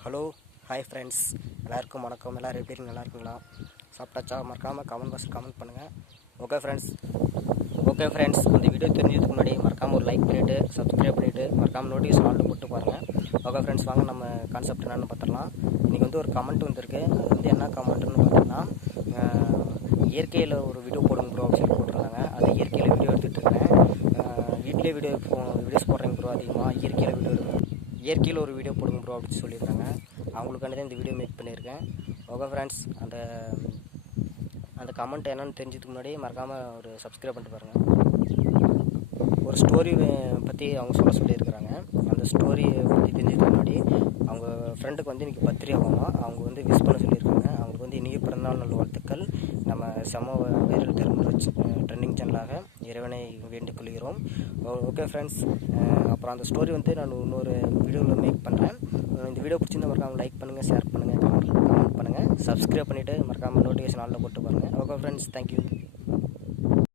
Hello hi friends எல்லாருக்கும் வணக்கம். எல்லோரும் எப்படி இருக்கீங்க? நல்லா இருக்கீங்களா? சாப்பிட்டாச்சா? மறக்காமல் கமெண்ட் பாக்ஸில் கமெண்ட் பண்ணுங்கள் ஓகே ஃப்ரெண்ட்ஸ் ஓகே ஃப்ரெண்ட்ஸ் இந்த வீடியோ தெரிஞ்சதுக்கு முன்னாடி மறக்காமல் ஒரு லைக் பண்ணிவிட்டு சப்ஸ்கிரைப் பண்ணிவிட்டு மறக்காமல் நோட்டிஃபிகேஷன் ஆல்ரெடி போட்டு பாருங்கள் ஓகே ஃப்ரெண்ட்ஸ் வாங்க நம்ம கான்செப்ட் என்னென்னு பார்த்துடலாம். இன்றைக்கி வந்து ஒரு கமெண்ட் வந்திருக்கு. அது வந்து என்ன கமெண்ட்னு பார்த்தீங்கன்னா இயற்கையில் ஒரு வீடியோ போடுங்க ப்ரோ அப்படின்னு சொல்லி போட்டிருந்தாங்க. அது இயற்கையில் வீடியோ எடுத்துகிட்டு இருக்கேன். அஹ், வீட்டிலே வீடியோ வீடியோஸ் போடுறேங்க ப்ரோ அதிகமாக இயற்கையில் வீடியோ எடுக்கணும் இயற்கையில் ஒரு வீடியோ போடுங்க ப்ரோ அப்படின்னு சொல்லியிருக்காங்க. அவங்களுக்காண்டி தான் இந்த வீடியோ மேக் பண்ணியிருக்கேன். ஓகே ஃப்ரெண்ட்ஸ் அந்த அந்த கமெண்ட் என்னென்னு தெரிஞ்சதுக்கு முன்னாடி மறக்காமல் ஒரு சப்ஸ்கிரைப் பண்ணிட்டு பாருங்கள் ஒரு ஸ்டோரி பற்றி அவங்க சொல்ல சொல்லியிருக்கிறாங்க. அந்த ஸ்டோரி பற்றி தெரிஞ்சதுக்கு முன்னாடி அவங்க ஃப்ரெண்டுக்கு வந்து இன்றைக்கி பத்திரிகை ஆகுமா? அவங்க வந்து விஷ் பண்ண சொல்லியிருக்காங்க. அவங்களுக்கு வந்து இனிய பிறந்தநாள் நல்ல வாழ்த்துக்கள் நம்ம செம வைரல் திரும்ப ட்ரெண்டிங் சேனலாக இறைவனை வேண்டிக் கொள்கிறோம். ஓகே ஃப்ரெண்ட்ஸ் அப்புறம் அந்த ஸ்டோரி வந்து நான் இன்னொரு வீடியோவில் மேக் பண்ணுறேன் இந்த வீடியோ பிடிச்சிருந்தா மறக்காமல் லைக் பண்ணுங்கள் ஷேர் பண்ணுங்கள் கமெண்ட் கமெண்ட் பண்ணுங்கள் சப்ஸ்கிரைப் பண்ணிவிட்டு மறக்காமல் நோட்டிஃபிகேஷன் ஆலில் போட்டு பாருங்கள் ஓகே ஃப்ரெண்ட்ஸ் தேங்க்யூ